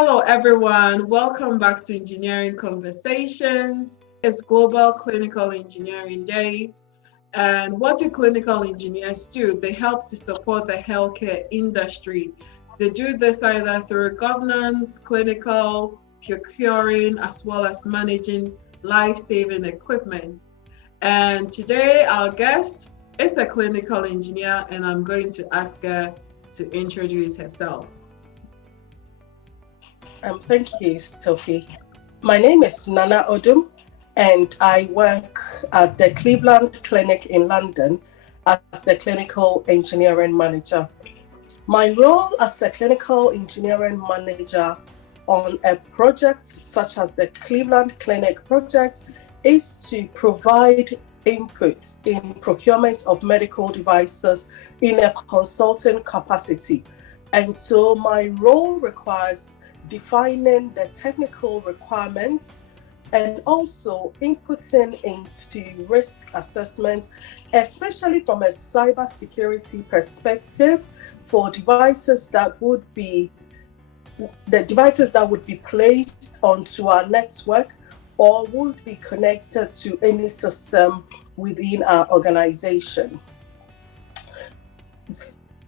Hello, everyone. Welcome back to Engineering Conversations. It's Global Clinical Engineering Day. And what do clinical engineers do? They help to support the healthcare industry. They do this either through governance, clinical, procuring, as well as managing life-saving equipment. And today, our guest is a clinical engineer, and I'm going to ask her to introduce herself. Thank you, Sophie. My name is Nana Odum, and I work at the Cleveland Clinic in London as the Clinical Engineering Manager. My role as a Clinical Engineering Manager on a project such as the Cleveland Clinic project is to provide input in procurement of medical devices in a consulting capacity. And so my role requires defining the technical requirements and also inputting into risk assessment, especially from a cybersecurity perspective for devices that would be placed onto our network or would be connected to any system within our organization.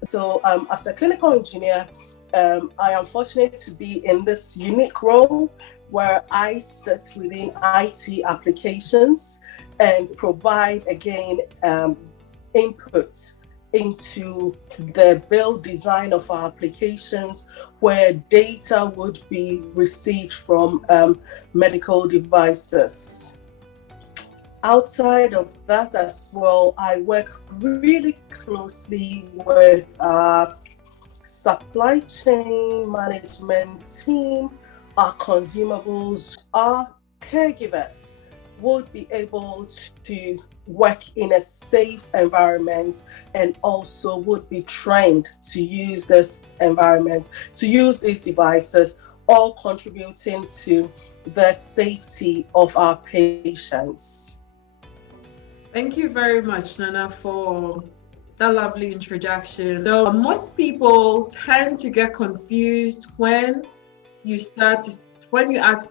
So as a clinical engineer, I am fortunate to be in this unique role where I sit within IT applications and provide, again, input into the build design of our applications where data would be received from medical devices. Outside of that as well, I work really closely with our supply chain management team, our consumables, our caregivers would be able to work in a safe environment and also would be trained to use this environment, to use these devices, all contributing to the safety of our patients. Thank you very much, Nana, for that lovely introduction. So most people tend to get confused when you ask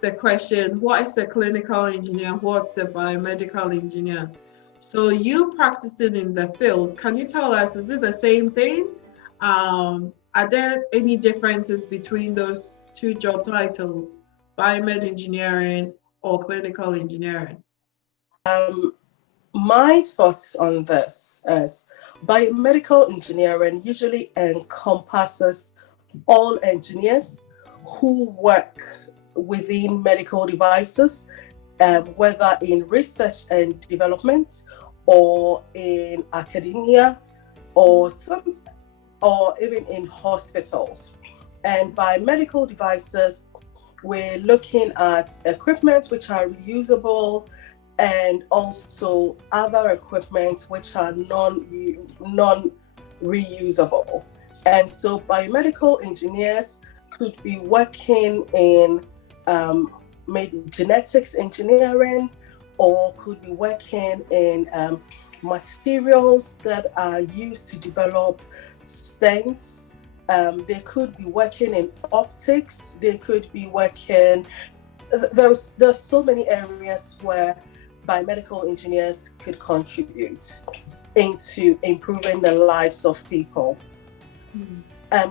the question, what is a clinical engineer? What's a biomedical engineer? So you practicing in the field, can you tell us, is it the same thing? Are there any differences between those two job titles, biomed engineering or clinical engineering? My thoughts on this is biomedical engineering usually encompasses all engineers who work within medical devices, whether in research and development or in academia or even in hospitals. And by medical devices, we're looking at equipment which are reusable and also other equipment which are non-reusable. And so biomedical engineers could be working in maybe genetics engineering, or could be working in materials that are used to develop stents. They could be working in optics. They could be working. There's so many areas where biomedical engineers could contribute into improving the lives of people. Mm-hmm.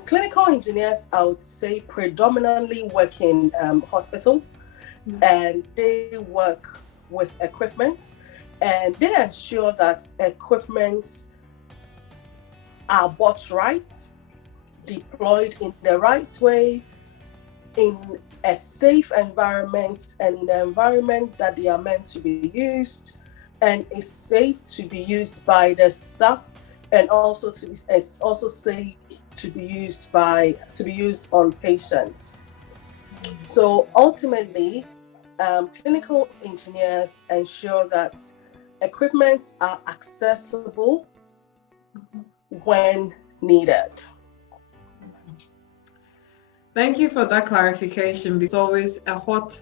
Clinical engineers, I would say, predominantly work in hospitals, mm-hmm. and they work with equipment, and they ensure that equipment are bought right, deployed in the right way, in a safe environment, and in the environment that they are meant to be used, and is safe to be used by the staff, and also it's also safe to be used on patients. Mm-hmm. So ultimately, clinical engineers ensure that equipment are accessible, mm-hmm. when needed. Thank you for that clarification. It's always a hot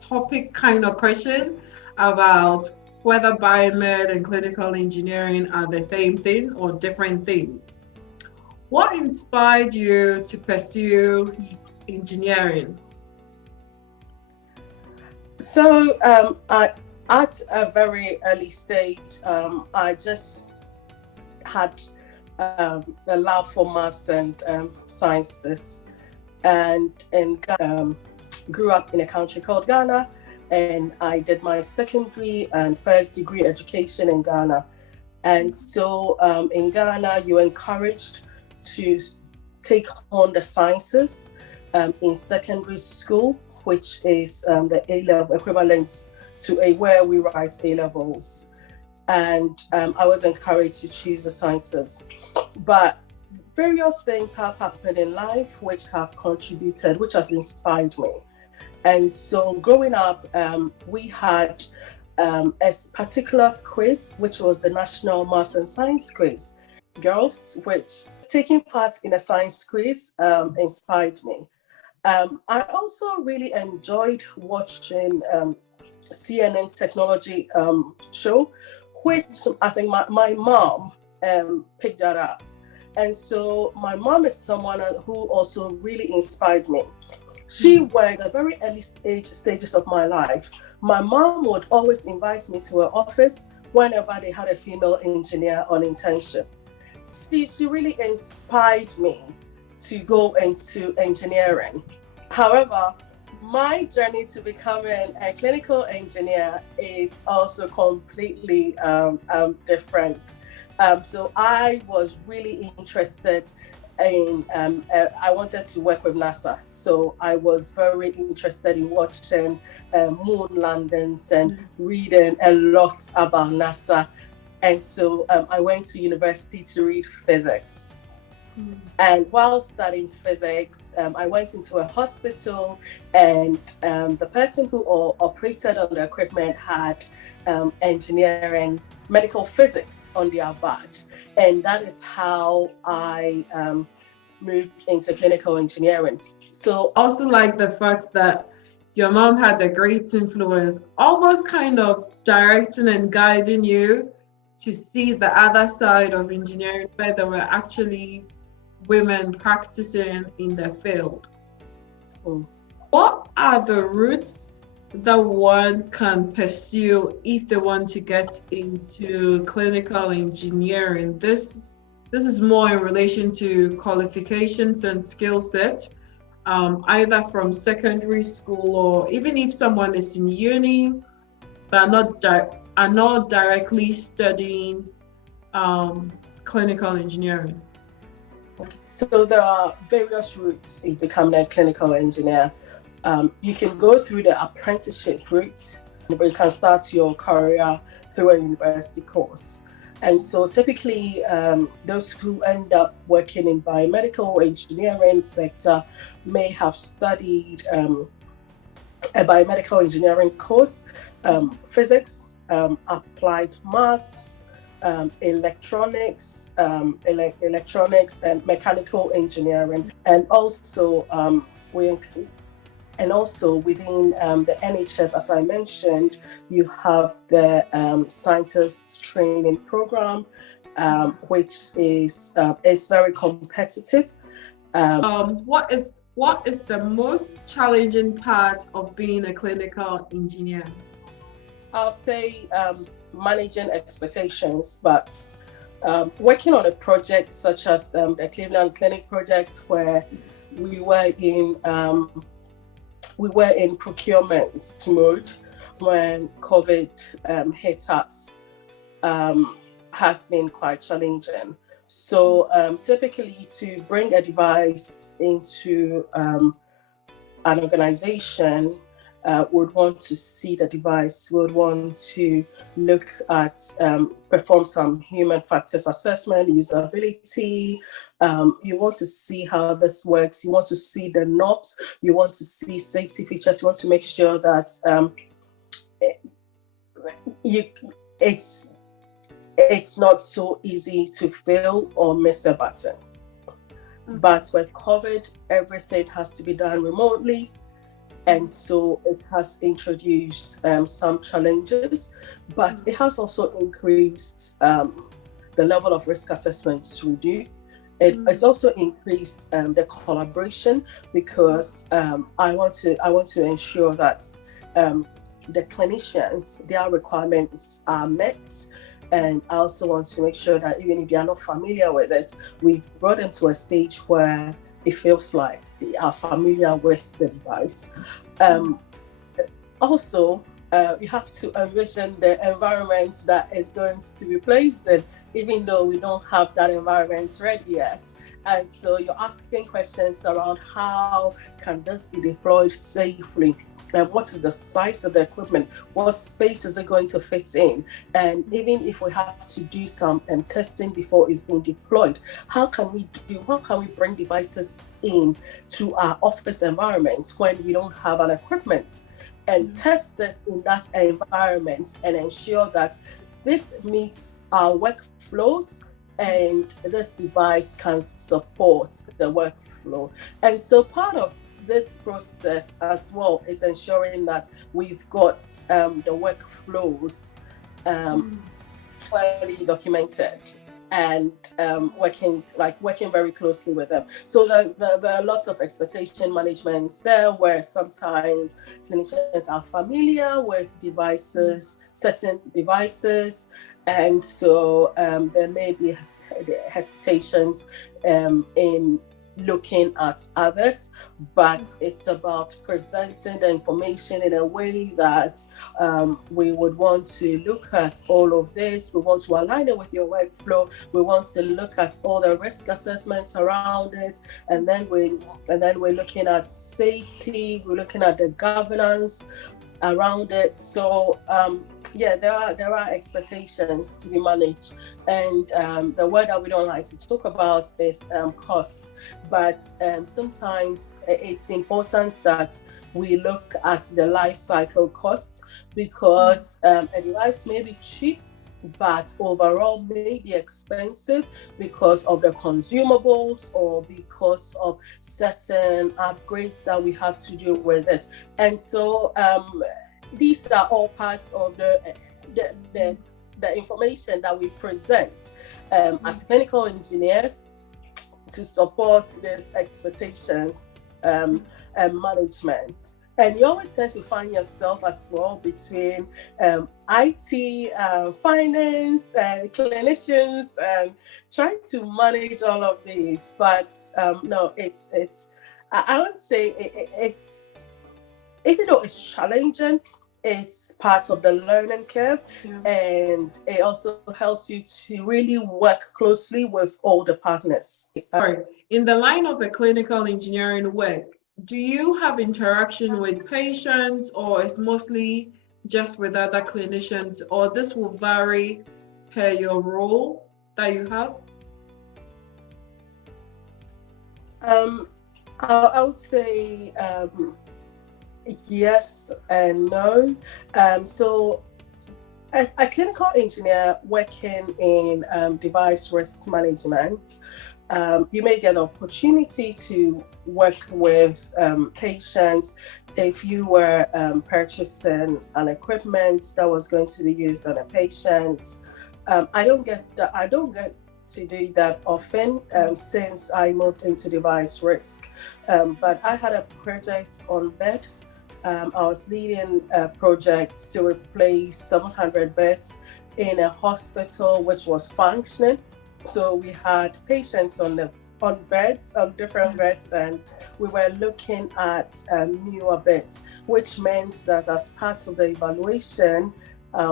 topic kind of question about whether biomed and clinical engineering are the same thing or different things. What inspired you to pursue engineering? So at a very early stage, I just had a love for maths and sciences, and grew up in a country called Ghana, and I did my secondary and first degree education in Ghana. And so in Ghana, you're encouraged to take on the sciences in secondary school, which is the A-level equivalent to where we write A-levels. And I was encouraged to choose the sciences. But various things have happened in life which have contributed, which has inspired me. And so growing up, we had a particular quiz, which was the National Maths and Science Quiz. Girls, which taking part in a science quiz inspired me. I also really enjoyed watching CNN technology show, which I think my mom picked that up. And so my mom is someone who also really inspired me. She were in the very early stages of my life. My mom would always invite me to her office whenever they had a female engineer on internship. She really inspired me to go into engineering. However, my journey to becoming a clinical engineer is also completely different. So I was really interested in, I wanted to work with NASA. So I was very interested in watching moon landings and reading a lot about NASA. And so I went to university to read physics. And while studying physics, I went into a hospital, and the person who operated on the equipment had engineering, medical physics on their badge. And that is how I moved into clinical engineering. So Also like the fact that your mom had a great influence, almost kind of directing and guiding you to see the other side of engineering, where there were actually women practicing in the field. What are the routes that one can pursue if they want to get into clinical engineering? This is more in relation to qualifications and skill set, either from secondary school, or even if someone is in uni but are not directly studying clinical engineering. So there are various routes in becoming a clinical engineer. You can go through the apprenticeship route, but you can start your career through a university course. And so typically those who end up working in biomedical engineering sector may have studied a biomedical engineering course, physics, applied maths, electronics, electronics and mechanical engineering, and also within the NHS, as I mentioned, you have the scientists training program, which is very competitive. What is the most challenging part of being a clinical engineer? I'll say managing expectations, but working on a project such as the Cleveland Clinic project, where we were in procurement mode when COVID hit us, has been quite challenging. So typically, to bring a device into an organization, would want to see the device, would want to look at, perform some human factors assessment, usability. You want to see how this works. You want to see the knobs. You want to see safety features. You want to make sure that it's not so easy to fail or miss a button. But with COVID, everything has to be done remotely. And so it has introduced some challenges, but it has also increased the level of risk assessments we do. It's also increased the collaboration, because I want to ensure that the clinicians, their requirements are met. And I also want to make sure that even if they are not familiar with it, we've brought them to a stage where it feels like they are familiar with the device. Also, you have to envision the environment that is going to be placed in, even though we don't have that environment ready yet. And so you're asking questions around how can this be deployed safely? And what is the size of the equipment? What space is it going to fit in? And even if we have to do some testing before it's being deployed, how can we bring devices in to our office environments when we don't have an equipment, and test it in that environment and ensure that this meets our workflows and this device can support the workflow. And so part of this process as well is ensuring that we've got the workflows clearly documented, and working very closely with them. So there are lots of expectation management there, where sometimes clinicians are familiar with devices, certain devices, and so there may be hesitations in looking at others, but it's about presenting the information in a way that we would want to look at all of this. We want to align it with your workflow. We want to look at all the risk assessments around it, and then we're looking at safety. We're looking at the governance around it. So there are expectations to be managed, and the word that we don't like to talk about is cost. But sometimes it's important that we look at the life cycle costs, because a device may be cheap, but overall may be expensive because of the consumables or because of certain upgrades that we have to do with it. And so these are all parts of the information that we present as clinical engineers to support these expectations and management. And you always tend to find yourself as well between IT, finance, and clinicians, and trying to manage all of these. But no, I would say it's, even though it's challenging, it's part of the learning curve, and it also helps you to really work closely with all the partners. In the line of a clinical engineering work, do you have interaction with patients, or it's mostly just with other clinicians, or this will vary per your role that you have? I would say yes and no. So a clinical engineer working in device risk management, you may get an opportunity to work with patients if you were purchasing an equipment that was going to be used on a patient. I don't get to do that often since I moved into device risk. But I had a project on beds. I was leading a project to replace 700 beds in a hospital which was functioning. So we had patients on different beds, and we were looking at newer beds, which meant that as part of the evaluation,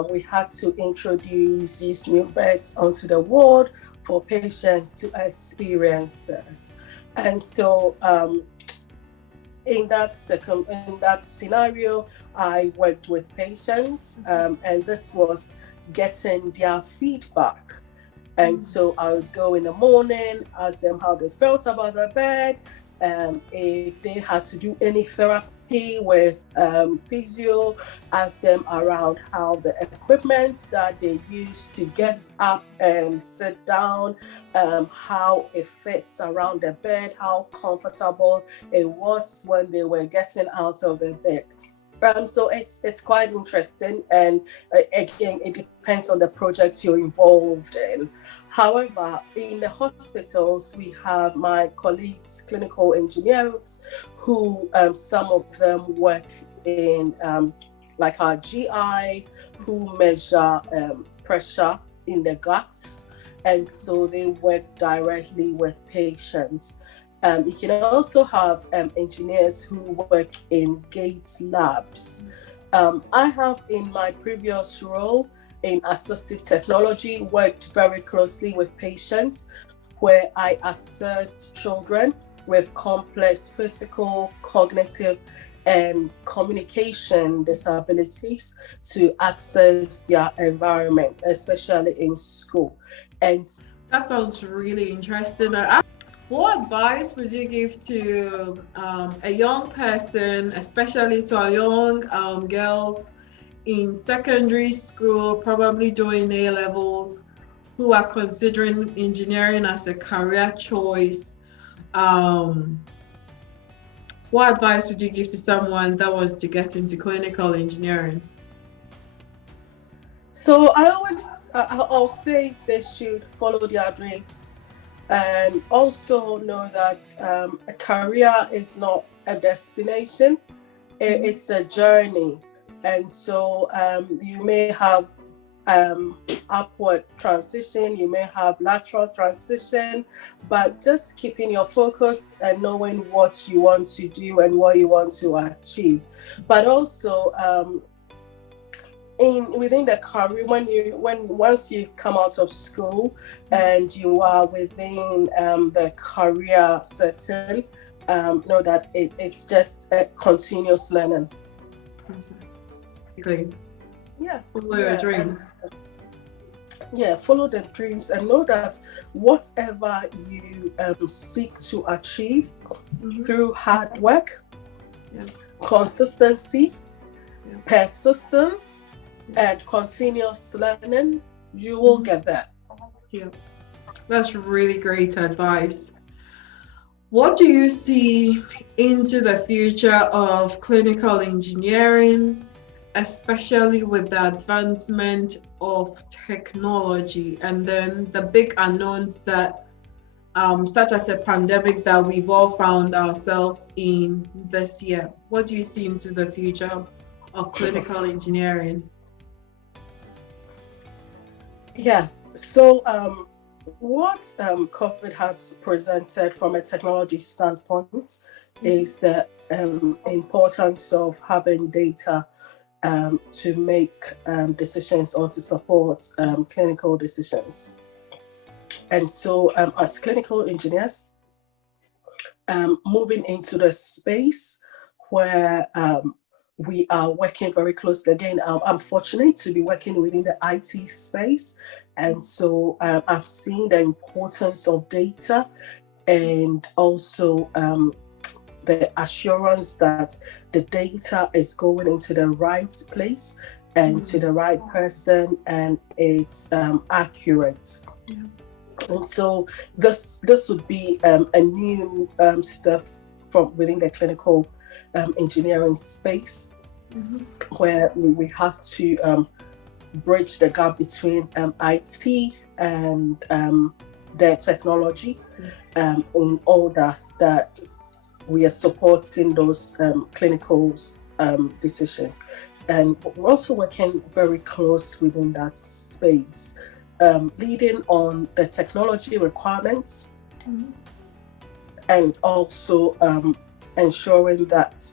we had to introduce these new beds onto the ward for patients to experience it. And so in that scenario, I worked with patients, and this was getting their feedback. And so I would go in the morning, ask them how they felt about the bed, if they had to do any therapy with physio, ask them around how the equipment that they use to get up and sit down, how it fits around the bed, how comfortable it was when they were getting out of the bed. So it's quite interesting, and again, it depends on the project you're involved in. However, in the hospitals, we have my colleagues, clinical engineers, who some of them work in like our GI, who measure pressure in the guts, and so they work directly with patients. You can also have engineers who work in Gates labs. I have, in my previous role in assistive technology, worked very closely with patients where I assessed children with complex physical, cognitive, and communication disabilities to access their environment, especially in school. And that sounds really interesting. What advice would you give to a young person, especially to our young girls in secondary school, probably doing A levels, who are considering engineering as a career choice? Um, what advice would you give to someone that was to get into clinical engineering? so I'll say they should follow their dreams, and also know that a career is not a destination, it's a journey. And so you may have upward transition, you may have lateral transition, but just keeping your focus and knowing what you want to do and what you want to achieve. But also within the career, once you come out of school and you are within the career setting, know that it's just a continuous learning. Exactly. Yeah, Follow your dreams. Follow the dreams and know that whatever you seek to achieve through hard work, consistency, persistence, and continuous learning, you will get there. Yeah, that's really great advice. What do you see into the future of clinical engineering, especially with the advancement of technology and then the big unknowns that, such as a pandemic that we've all found ourselves in this year? What do you see into the future of clinical engineering? Yeah. So what COVID has presented from a technology standpoint is the importance of having data to make decisions or to support clinical decisions. And so as clinical engineers, moving into the space where we are working very closely. Again, I'm fortunate to be working within the IT space. And so I've seen the importance of data, and also the assurance that the data is going into the right place and to the right person, and it's accurate. And so this would be a new step from within the clinical engineering space, where we have to bridge the gap between IT and the technology in order that we are supporting those clinical decisions. And we're also working very close within that space, leading on the technology requirements, and also ensuring that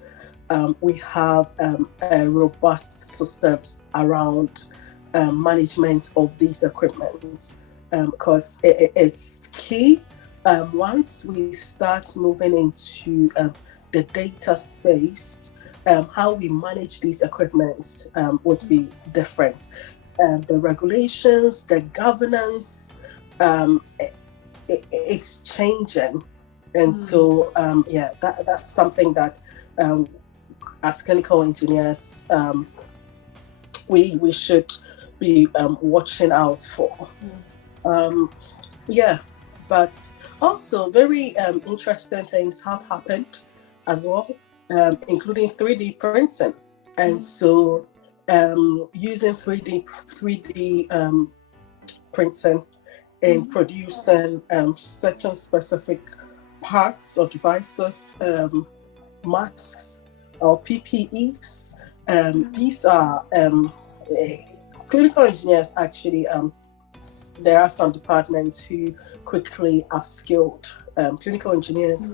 we have a robust systems around management of these equipment, because it's key. Once we start moving into the data space, how we manage these equipments would be different. The regulations, the governance, it's changing. And so, that's something that as clinical engineers, we should be watching out for. But also very interesting things have happened as well, including 3D printing. And so using 3D printing in producing certain specific parts or devices, masks or PPEs. These are clinical engineers actually. There are some departments who quickly upskilled clinical engineers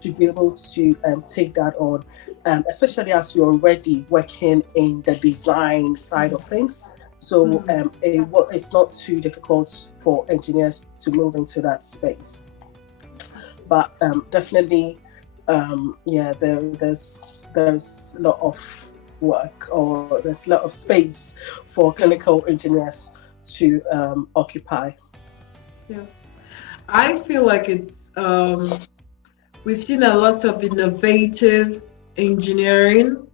to be able to take that on, especially as you're already working in the design side of things. So it's not too difficult for engineers to move into that space. But definitely, there's a lot of work, or there's a lot of space for clinical engineers to occupy. Yeah, I feel like it's we've seen a lot of innovative engineering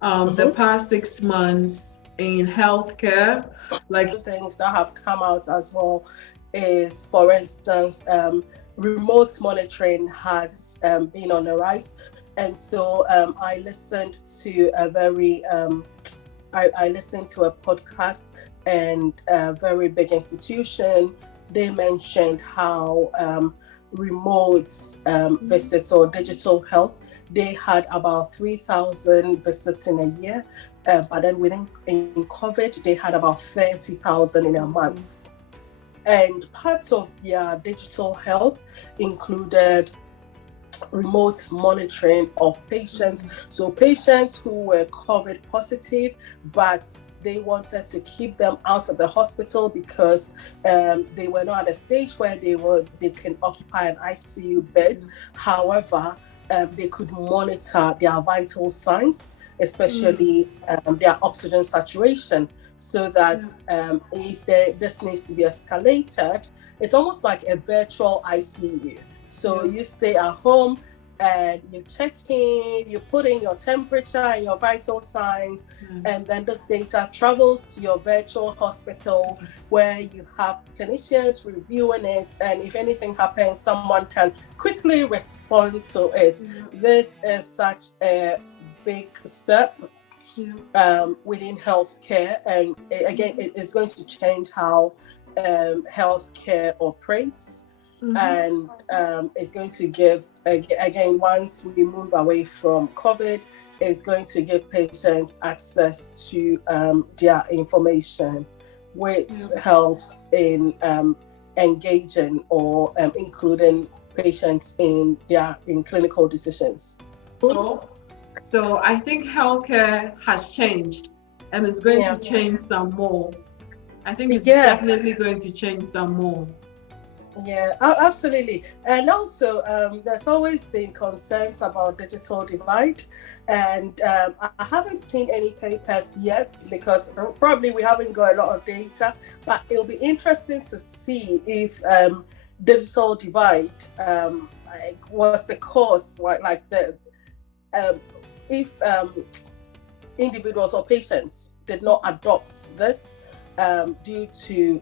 the past 6 months in healthcare. Like things that have come out as well is, for instance, remote monitoring has been on the rise. And so I listened to a podcast, and a very big institution, they mentioned how remote visits or digital health, they had about 3,000 visits in a year, but then in COVID, they had about 30,000 in a month. And parts of their digital health included remote monitoring of patients. So patients who were COVID positive, but they wanted to keep them out of the hospital because they were not at a stage where they can occupy an ICU bed. However, they could monitor their vital signs, especially their oxygen saturation, so that if this needs to be escalated, it's almost like a virtual ICU. So you stay at home and you check in, you put in your temperature and your vital signs, and then this data travels to your virtual hospital where you have clinicians reviewing it, and if anything happens, someone can quickly respond to it. This is such a big step within healthcare, and again, it is going to change how healthcare operates. And it's going to give, again, once we move away from COVID, it's going to give patients access to their information, which helps in engaging or including patients in clinical decisions. So I think healthcare has changed, and it's going to change some more. I think it's definitely going to change some more. Yeah, absolutely. And also, there's always been concerns about digital divide, and I haven't seen any papers yet because probably we haven't got a lot of data, but it'll be interesting to see if digital divide was the cause, like if individuals or patients did not adopt this due to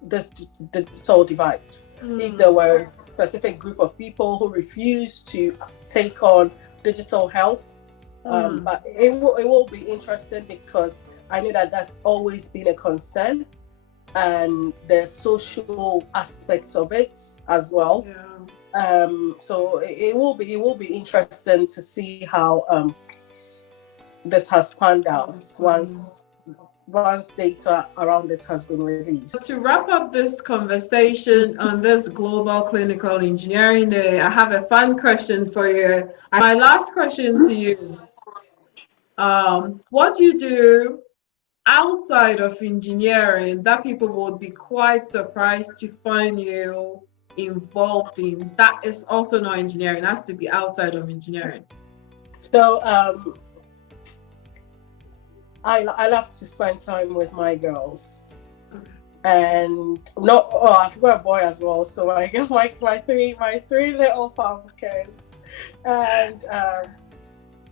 this digital divide. If there were a specific group of people who refused to take on digital health, but it will be interesting because I know that that's always been a concern, and the social aspects of it as well. So it will be interesting to see how this has panned out once data around it has been released. To wrap up this conversation on this Global Clinical Engineering Day, I have a fun question for you. My last question to you, what do you do outside of engineering that people would be quite surprised to find you involved in, that is also not engineering, it has to be outside of engineering? So I love to spend time with my girls, and I've got a boy as well. So I get my three little pumpkins, and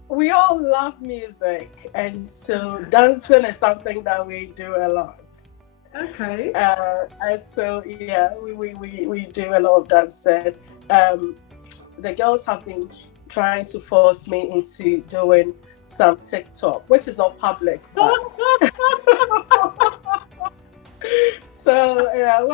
we all love music, and so dancing is something that we do a lot. Okay. And so we do a lot of dancing. The girls have been trying to force me into doing some TikTok, which is not public, but so yeah, I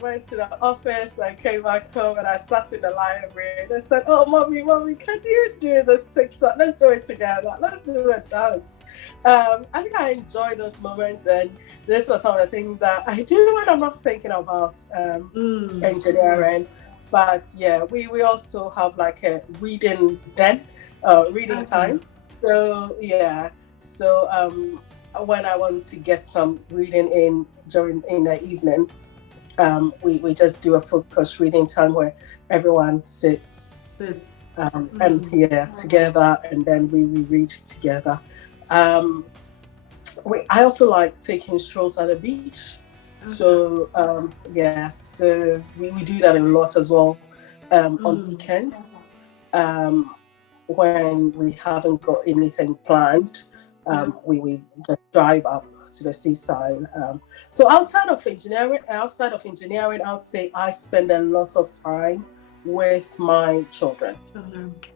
went to the office, I came back home and I sat in the library and they said, "Oh, mommy, can you do this TikTok? Let's do it together. Let's do a dance." I think I enjoy those moments, and these are some of the things that I do when I'm not thinking about engineering. But yeah, we also have like a reading reading time. So yeah, so when I want to get some reading in in the evening, we just do a focused reading time where everyone sits and together, and then we read together. I also like taking strolls at the beach. So so we do that a lot as well on weekends when we haven't got anything planned. We just drive up to the seaside. So outside of engineering, I would say I spend a lot of time with my children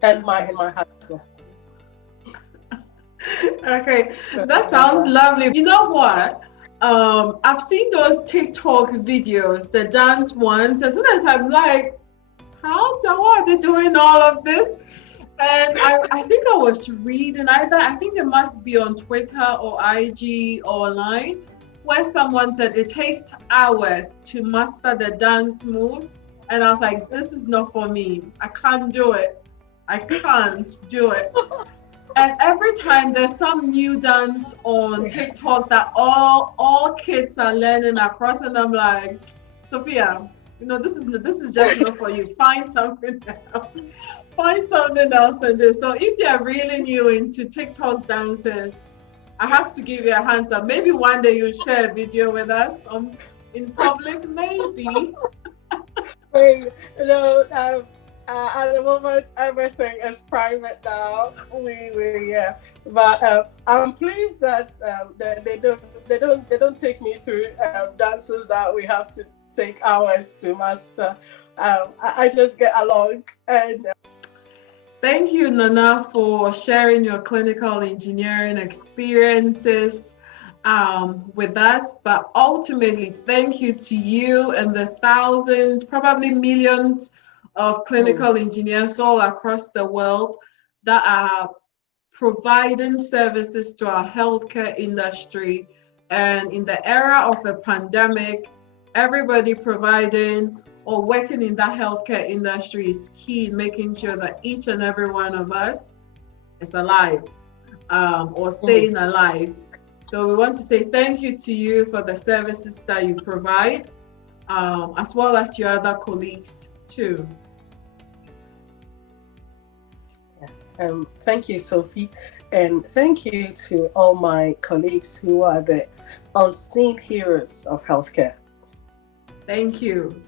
and my husband. Okay, that sounds lovely. You know what? I've seen those TikTok videos, the dance ones. As soon as I'm like, how are they doing all of this? And I think I was reading I think it must be on Twitter or IG or online, where someone said it takes hours to master the dance moves. And I was like, this is not for me. I can't do it. I can't do it. And every time there's some new dance on TikTok that all kids are learning across, and I'm like, Sophia, this is just not for you. Find something else. Find something else and do. So if they're really new into TikTok dances, I have to give you a hands up. Maybe one day you'll share a video with us in public, maybe. At the moment, everything is private now. But I'm pleased that they don't take me through dances that we have to take hours to master. I just get along. And thank you, Nana, for sharing your clinical engineering experiences with us. But ultimately, thank you to you and the thousands, probably millions of clinical engineers all across the world that are providing services to our healthcare industry. And in the era of a pandemic, everybody providing or working in that healthcare industry is key in making sure that each and every one of us is alive or staying alive. So we want to say thank you to you for the services that you provide, as well as your other colleagues too. Thank you, Sophie, and thank you to all my colleagues who are the unseen heroes of healthcare. Thank you.